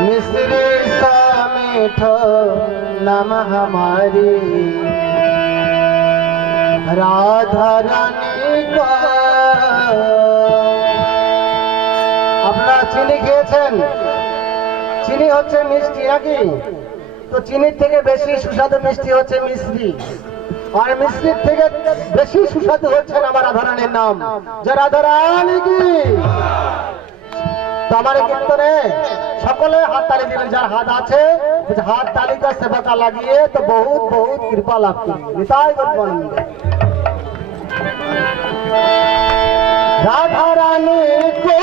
मिश्री सा मीठो नाम हमारी राधा रानी का। আপনারা চিনি খেয়েছেন? চিনি হচ্ছে মিষ্টি নাকি? তো চিনির থেকে বেশি সুস্বাদু মিষ্টি হচ্ছে মিশ্রি, আর মিশ্রির থেকে বেশি সুস্বাদু হচ্ছে আমার রাধারানীর নাম। যে রাধারানী কি তো আমার কীর্তনে সকলে হাত তালি দিবেন, যার হাত আছে হাত তালিকা সেবাকা লাগিয়ে তো বহুত বহুত কৃপা লাভ করি। নিতাই গৌরাঙ্গ। राधा रानी को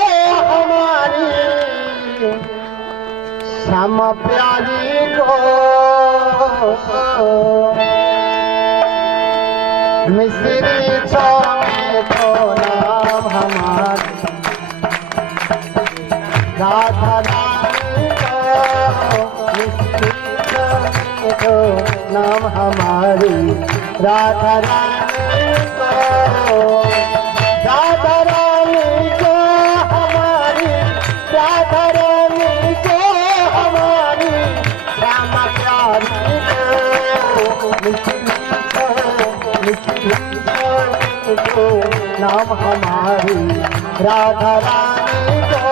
हमारी श्याम प्यारी को मिश्री तो नाम हमारी राधा रानी को मिश्री तो नाम हमारी राधा रानी को। राधा रानी को हमारी राधा रानी को हमारी श्याम प्यारी को मिश्री को नाम हमारी राधा रानी को।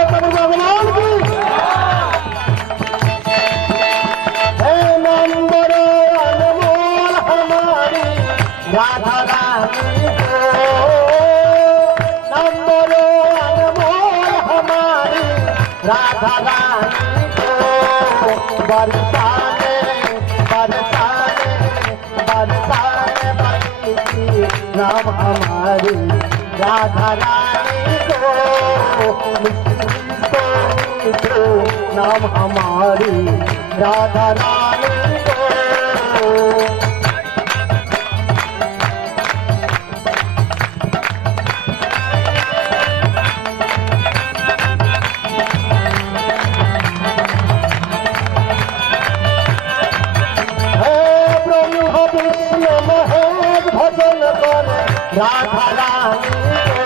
भगवान की है नंबर अनमोल हमारी राधा रानी को। नंबर अनमोल हमारी राधा रानी को। बरसाने बरसाने बरसाने बरसी नाम हमारी राधा रानी को। नाम हमारी राधा रानी को। ब्रह्म विष्णु महेश भजन कर राधा रानी को।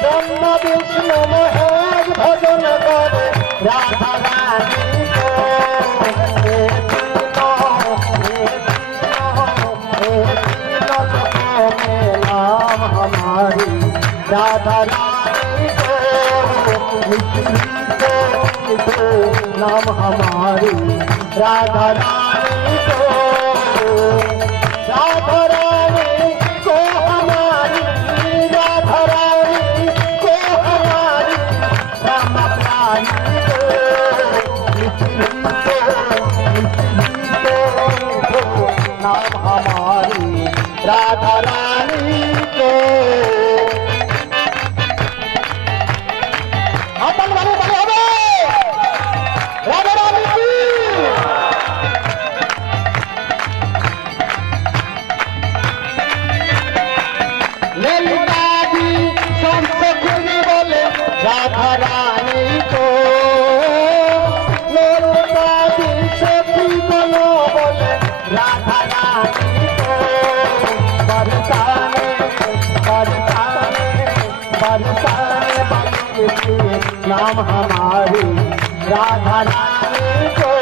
ब्रह्म विष्णु महेश भजन कर राधा रानी को। नाम हमारी राधा रानी को। नाम हमारी राधा रानी को। राधा रानी को हमारी राधा रानी को हमारी श्याम प्यारी को। नाम हमारी राधा रानी को। राधा रानी की राधा रानी को। सखी बनो बोले राधा रानी को। बरसाने बरसाने बरसाने बरसी नाम हमारी राधा रानी को।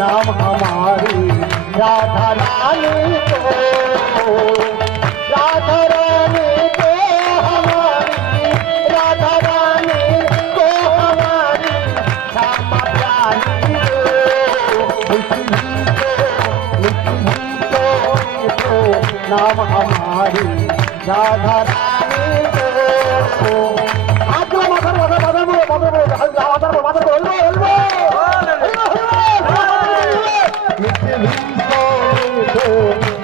नाम हमारी राधा रानी को। राधा रानी को हमारी राधा रानी को हमारी श्याम प्यारी को। नाम हमारी राधा रानी को।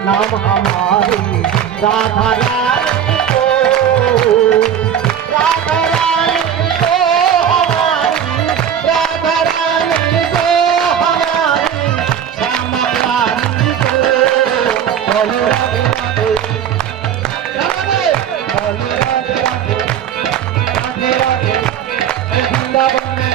नाम हमारी राधा रानी को। राधा रानी को हमारी राधा रानी को हमारी श्याम प्यारी को। राधे राधे राधे राधे राधे राधे राधे वृंदावन में